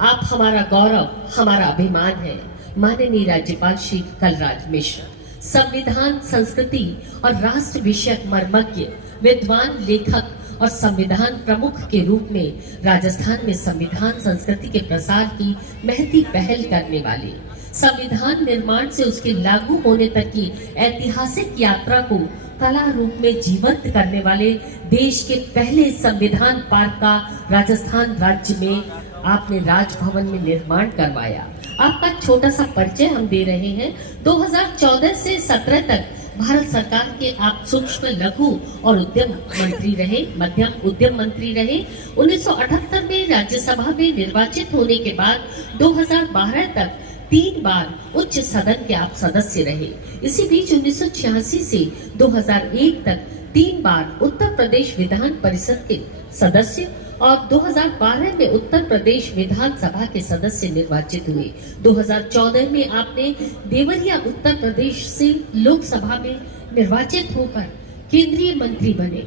आप हमारा गौरव, हमारा अभिमान है। माननीय राज्यपाल श्री कलराज मिश्र संविधान, संस्कृति और राष्ट्र विषयक मर्मज्ञ, विद्वान, लेखक और संविधान प्रमुख के रूप में राजस्थान में संविधान संस्कृति के प्रसार की महती पहल करने वाले, संविधान निर्माण से उसके लागू होने तक की ऐतिहासिक यात्रा को कला रूप में जीवंत करने वाले देश के पहले संविधान पार्क का राजस्थान राज्य में आपने राजभवन में निर्माण करवाया। आपका छोटा सा परिचय हम दे रहे हैं। 2014 से 17 तक भारत सरकार के आप सूक्ष्म, लघु और उद्यम मंत्री रहे, मध्यम उद्यम मंत्री रहे। 1978 में राज्यसभा में निर्वाचित होने के बाद 2012 तक 3 बार उच्च सदन के आप सदस्य रहे। इसी बीच 1986 से 2001 तक 3 बार उत्तर प्रदेश विधान परिषद के सदस्य और 2012 में उत्तर प्रदेश विधानसभा के सदस्य निर्वाचित हुए। 2014 में आपने देवरिया उत्तर प्रदेश से लोकसभा में निर्वाचित होकर केंद्रीय मंत्री बने।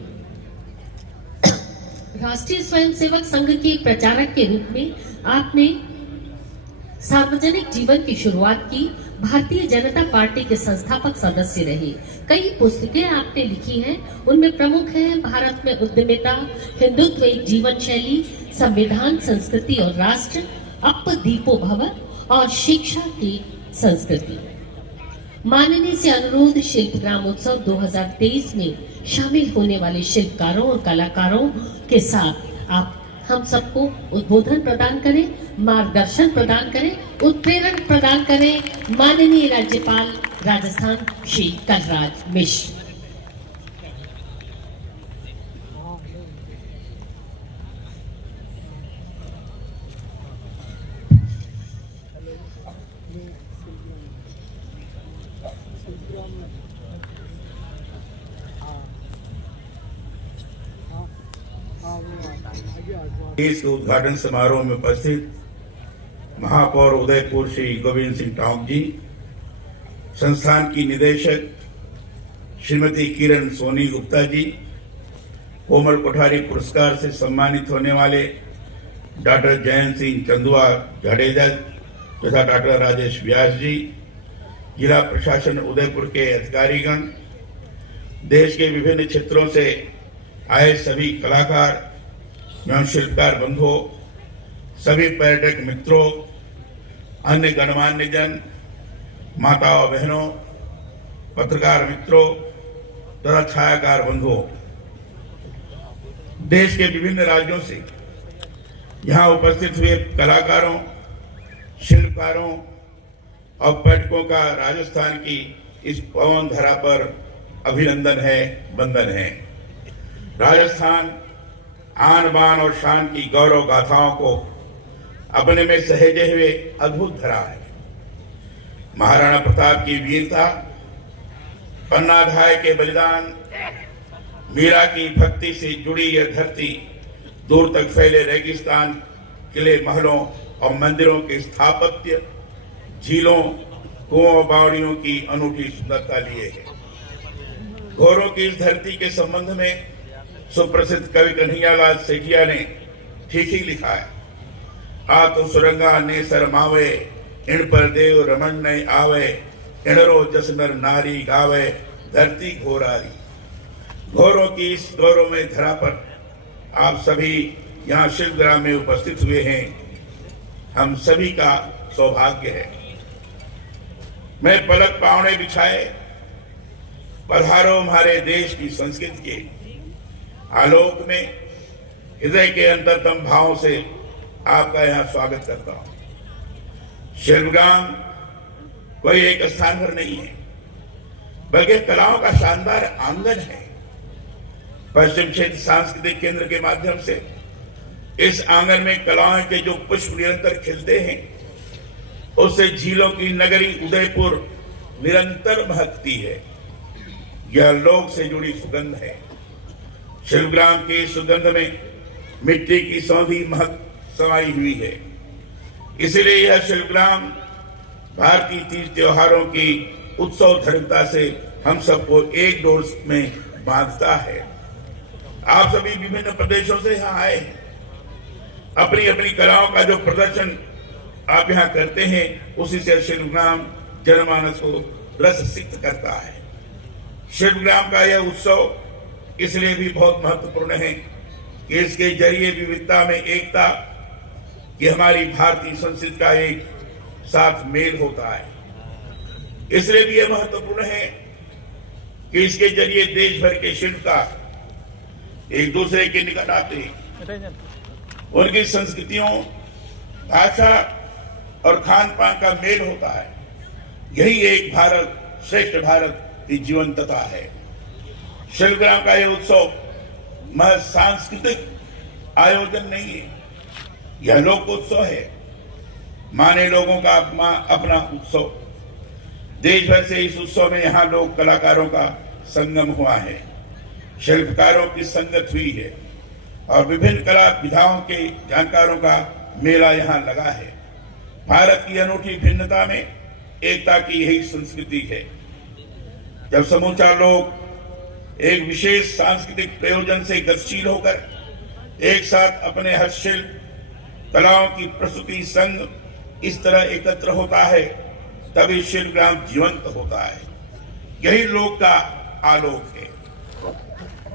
राष्ट्रीय स्वयंसेवक संघ के प्रचारक के रूप में आपने सार्वजनिक जीवन की शुरुआत की। भारतीय जनता पार्टी के संस्थापक सदस्य रहे। कई पुस्तकें आपने लिखी हैं, उनमें प्रमुख हैं भारत में उद्यमिता, हिंदुत्व एक जीवन शैली, संविधान, संस्कृति और राष्ट्र, अप दीपो भव और शिक्षा की संस्कृति। माननीय से अनुरोध शिल्प ग्रामोत्सव 2023 में शामिल होने वाले शिल्पकारों और कलाकारों के साथ आप हम सबको उद्बोधन प्रदान करें, मार्गदर्शन प्रदान करें, उत्प्रेरण प्रदान करें। माननीय राज्यपाल राजस्थान श्री कलराज मिश्र। इस उद्घाटन समारोह में उपस्थित महापौर उदयपुर श्री गोविंद सिंह टोंक जी, संस्थान की निदेशक श्रीमती किरण सोनी गुप्ता जी, कोमल कोठारी पुरस्कार से सम्मानित होने वाले डॉक्टर जयंत सिंह चंदुआ जडेजा तथा डॉक्टर राजेश व्यास जी, जिला प्रशासन उदयपुर के अधिकारीगण, देश के विभिन्न क्षेत्रों से आए सभी कलाकार एवं शिल्पकार बंधुओं, सभी पर्यटक मित्रों, अन्य गणमान्य जन, माताओं बहनों, पत्रकार मित्रों तथा छायाकार बंधुओं, देश के विभिन्न राज्यों से यहाँ उपस्थित हुए कलाकारों, शिल्पकारों और पर्यटकों का राजस्थान की इस पावन धरा पर अभिनंदन है, वंदन है। राजस्थान आन बान और शान की गौरव गाथाओं को अपने में सहेजे हुए अद्भुत धरा है। महाराणा प्रताप की वीरता, पन्नाधाय के बलिदान, मीरा की भक्ति से जुड़ी यह धरती, दूर तक फैले रेगिस्तान, किले, महलों और मंदिरों के स्थापत्य, झीलों, कुओं, बावड़ियों की अनूठी सुंदरता लिए है। घोरों की इस धरती के संबंध में सुप्रसिद्ध कवि कन्हैयालाल सेठिया ने ठीक ही लिखा है। आ तो सुरंगा ने शरमावे, इन पर देव रमन नहीं आवे, इनरो जसनर नारी गावे, धरती घोरारी। घोरों की इस गौरवमय धरा पर आप सभी यहाँ शिल्पग्राम में उपस्थित हुए हैं, हम सभी का सौभाग्य है। मैं पलक पावने बिछाए पधारो हमारे देश की संस्कृति के आलोक में, हृदय के अंतरतम भाव से आपका यहाँ स्वागत करता हूं। शिल्पग्राम कोई एक स्थान पर नहीं है, बल्कि कलाओं का शानदार आंगन है। पश्चिम क्षेत्र सांस्कृतिक केंद्र के माध्यम से इस आंगन में कलाओं के जो पुष्प निरंतर खिलते हैं, उससे झीलों की नगरी उदयपुर निरंतर महकती है। यह लोक से जुड़ी सुगंध है। शिल्पग्राम की सुगंध में मिट्टी की सौंधी महक समाई हुई है। इसलिए यह शिल्पग्राम भारतीय तीज त्योहारों की उत्सव धर्मता से हम सबको एक डोर में बांधता है। आप सभी विभिन्न प्रदेशों से यहाँ आए हैं। अपनी अपनी कलाओं का जो प्रदर्शन आप यहाँ करते हैं, उसी से शिल्पग्राम जनमानस को रस सिक्त करता है। शिल्पग्राम का यह उत्सव इसलिए भी बहुत महत्वपूर्ण है कि इसके जरिए विविधता में एकता की हमारी भारतीय संस्कृति का एक साथ मेल होता है। इसलिए भी यह महत्वपूर्ण है कि इसके जरिए देश भर के शिल्पकार एक दूसरे के निकट आते हैं, उनकी संस्कृतियों, भाषा और खान पान का मेल होता है। यही एक भारत श्रेष्ठ भारत की जीवंतता है। शिल्पग्राम का यह उत्सव महज सांस्कृतिक आयोजन नहीं है, यह लोकोत्सव है, माने लोगों का अपना उत्सव। देश भर से इस उत्सव में यहाँ लोक कलाकारों का संगम हुआ है, शिल्पकारों की संगत हुई है और विभिन्न कला विधाओं के जानकारों का मेला यहाँ लगा है। भारत की अनूठी भिन्नता में एकता की यही संस्कृति है। जब समूचा लोग एक विशेष सांस्कृतिक प्रयोजन से गतिशील होकर एक साथ अपने हस्तशिल्प कलाओं की प्रस्तुति संग इस तरह एकत्र होता है, तभी शिल्पग्राम जीवंत होता है। यही लोक का आलोक है।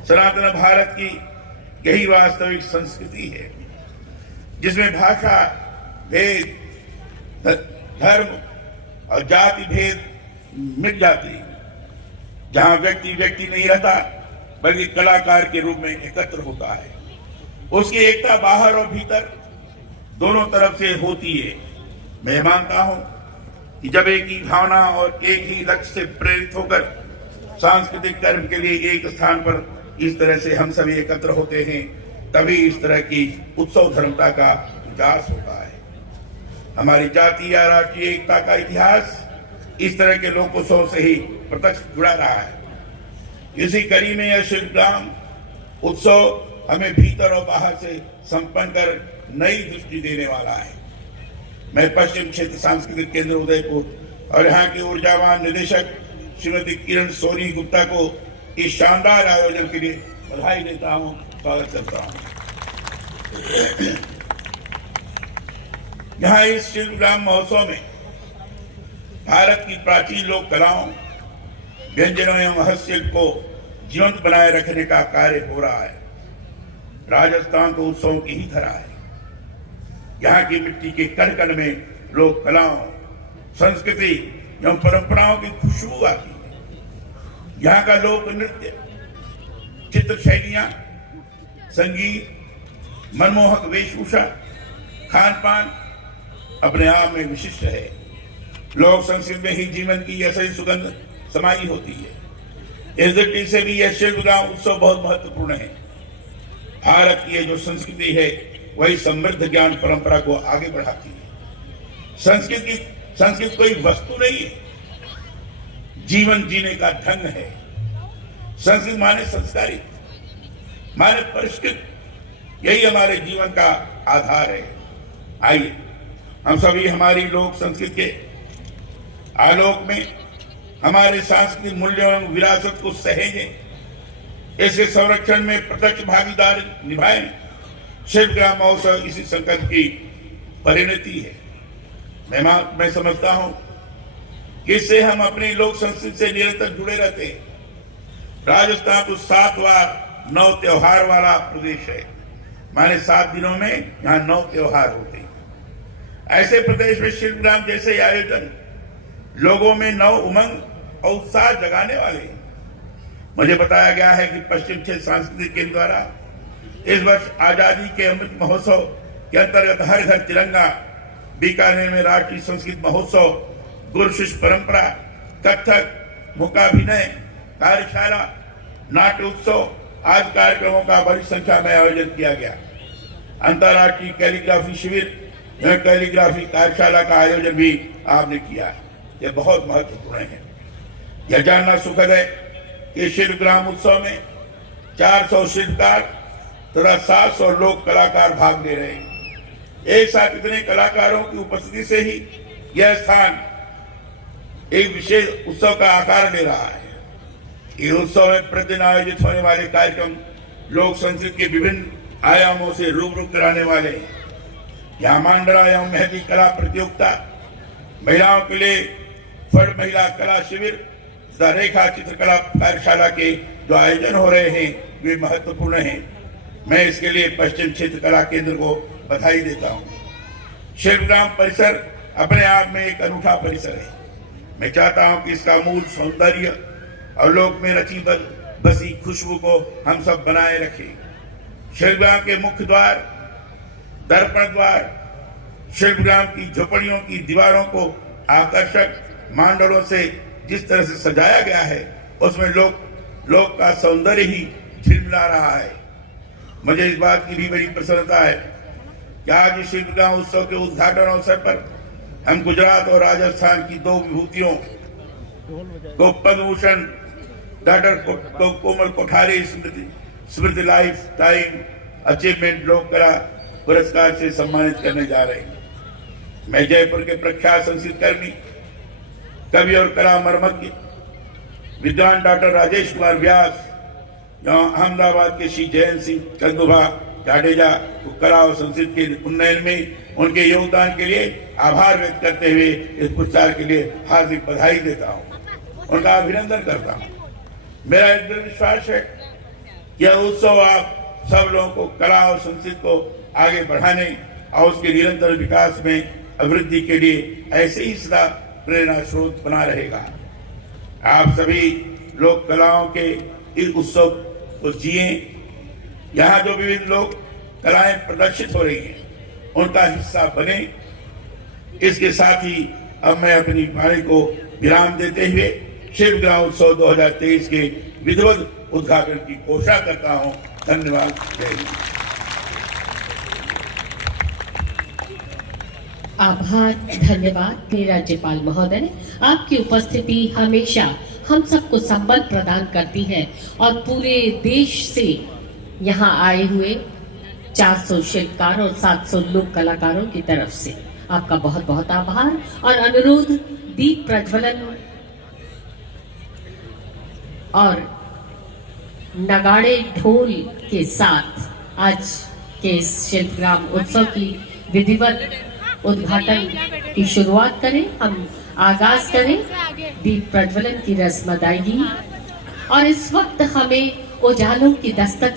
सनातन भारत की यही वास्तविक संस्कृति है, जिसमें भाषा भेद, धर्म और जाति भेद मिट जाती है, जहां व्यक्ति व्यक्ति नहीं रहता बल्कि कलाकार के रूप में एकत्र होता है। उसकी एकता बाहर और भीतर दोनों तरफ से होती है। मैं मानता हूं कि जब एक ही भावना और एक ही लक्ष्य से प्रेरित होकर सांस्कृतिक कर्म के लिए एक स्थान पर इस तरह से हम सभी एकत्र होते हैं, तभी इस तरह की उत्सव धर्मता का विकास होता है। हमारी जाति या राष्ट्रीय एकता का इतिहास इस तरह के लोकोत्सव से ही प्रत्यक्ष जुड़ा रहा है। इसी कड़ी में यह शिल्पग्राम उत्सव हमें भीतर और बाहर से संपन्न कर नई दृष्टि देने वाला है। मैं पश्चिम क्षेत्र सांस्कृतिक केंद्र उदयपुर और यहाँ के ऊर्जावान निदेशक श्रीमती किरण सोनी गुप्ता को इस शानदार आयोजन के लिए बधाई देता हूँ, स्वागत करता हूँ। यहाँ इस शिल्पग्राम महोत्सव में भारत की प्राचीन लोक कलाओं, व्यंजनों एवं हस्तशिल्प को जीवंत बनाए रखने का कार्य हो रहा है। राजस्थान तो उत्सवों की ही धरा है। यहाँ की मिट्टी के कण कण में लोक कलाओं, संस्कृति एवं परंपराओं की खुशबू आती है। यहाँ का लोक नृत्य, चित्र शैलियां, संगीत, मनमोहक वेशभूषा, खान पान अपने आप में विशिष्ट है। लोक संस्कृति में ही जीवन की ऐसी सुगंध समाई होती है। इस दृष्टि से भी यह शिल्पग्राम उत्सव बहुत महत्वपूर्ण है। भारत की यह जो संस्कृति है वही समृद्ध ज्ञान परंपरा को आगे बढ़ाती है। संस्कृत कोई वस्तु नहीं है, जीवन जीने का ढंग है। संस्कृत माने संस्कारित, माने परिष्कृत, यही हमारे जीवन का आधार है। आइए हम सभी हमारी लोक संस्कृति के आलोक में हमारे सांस्कृतिक मूल्यों एवं विरासत को सहेजें, इसके संरक्षण में प्रत्यक्ष भागीदारी निभाएं। शिल्पग्राम महोत्सव इसी संकल्प की परिणति है। मैं समझता हूं कि इससे हम अपनी लोक संस्कृति से निरंतर जुड़े रहते हैं। राजस्थान तो 7 वार 9 त्योहार वाला प्रदेश है, माने 7 दिनों में यहाँ 9 त्योहार होते हैं। ऐसे प्रदेश में शिल्पग्राम जैसे आयोजन लोगों में नव उमंग और उत्साह जगाने वाले हैं। मुझे बताया गया है कि पश्चिम क्षेत्र सांस्कृतिक केंद्र द्वारा इस वर्ष आजादी के अमृत महोत्सव के अंतर्गत हर घर तिरंगा, बीकानेर में राष्ट्रीय संस्कृत महोत्सव, गुरु शिष्य परंपरा, कथक, मुकाभिनय, कार्यशाला, नाट्य उत्सव आदि कार्यक्रमों का बड़ी संख्या में आयोजन किया गया। अंतर्राष्ट्रीय कैलीग्राफी शिविर, कैलीग्राफी कार्यशाला का आयोजन भी आपने किया है। यह बहुत महत्वपूर्ण है। यह जानना सुखद है कि शिल्पग्राम उत्सव में 400 शिल्पकार तथा 700 लोक कलाकार भाग ले रहे हैं। एक साथ इतने कलाकारों की उपस्थिति से ही यह स्थान एक विशेष उत्सव का आकार ले रहा है। इस उत्सव में प्रतिदिन आयोजित होने वाले कार्यक्रम लोक संस्कृति के विभिन्न आयामों से रूबरू कराने वाले हैं। यहाँ मांडरा एवं मेहंदी कला प्रतियोगिता, महिलाओं के लिए फड़ महिला कला शिविर तथा रेखा चित्रकला कार्यशाला के जो आयोजन हो रहे हैं वे महत्वपूर्ण हैं। मैं इसके लिए पश्चिम क्षेत्र कला केंद्र को बधाई देता हूँ। शिल्पग्राम परिसर अपने आप में एक अनूठा परिसर है। मैं चाहता हूँ कि इसका मूल सौंदर्य और लोक में रची बसी खुशबू को हम सब बनाए रखें। शिल्पग्राम के मुख्य द्वार, दर्पण द्वार, शिल्पग्राम की झोपड़ियों की दीवारों को आकर्षक मांडलों से जिस तरह से सजाया गया है उसमें लोक का सौंदर्य ही झिलमिला रहा है। मुझे इस बात की भी बड़ी प्रसन्नता है कि आज शिल्पग्राम उत्सव के उद्घाटन अवसर पर हम गुजरात और राजस्थान की दो विभूतियों को पद्म भूषण डॉक्टर कोमल कोठारी स्मृति लाइफ टाइम अचीवमेंट लोक कला पुरस्कार से सम्मानित करने जा रहे हैं। मैं जयपुर के प्रख्यात संस्कृत कर्मी, कवि और कला मर्मज्ञ विद्वान डॉक्टर राजेश कुमार व्यास, अहमदाबाद के श्री जयंत सिंह कंदुभा जाडेजा को कला और संस्कृत के उन्नयन में उनके योगदान के लिए आभार व्यक्त करते हुए इस पुरस्कार के लिए हार्दिक बधाई देता हूँ, उनका अभिनंदन करता हूँ। मेरा एक दृढ़ विश्वास है कि यह उत्सव आप सब लोगों को कला और संस्कृत को आगे बढ़ाने और उसके निरंतर विकास में अभिवृद्धि के लिए ऐसे ही सदा प्रेरणा स्रोत बना रहेगा। आप सभी लोक कलाओं के इस उत्सव को जिए। यहाँ जो विविध लोक कलाएं प्रदर्शित हो रही हैं उनका हिस्सा बने। इसके साथ ही अब मैं अपनी वाणी को विराम देते हुए शिल्पग्राम उत्सव 2023 के विधिवत उद्घाटन की घोषणा करता हूँ। धन्यवाद। जय हिंद। आभार, धन्यवाद मेरे राज्यपाल महोदय। आपकी उपस्थिति हमेशा हम सबको संबल प्रदान करती है और पूरे देश से यहाँ आए हुए 400 शिल्पकार और 700 लोक कलाकारों की तरफ से आपका बहुत बहुत आभार और अनुरोध दीप प्रज्वलन और नगाड़े ढोल के साथ आज के इस शिल्पग्राम उत्सव की विधिवत उद्घाटन की शुरुआत करें। हम आगाज करें दीप प्रज्वलन की रस्म अदायगी और इस वक्त हमें उजालों की दस्तक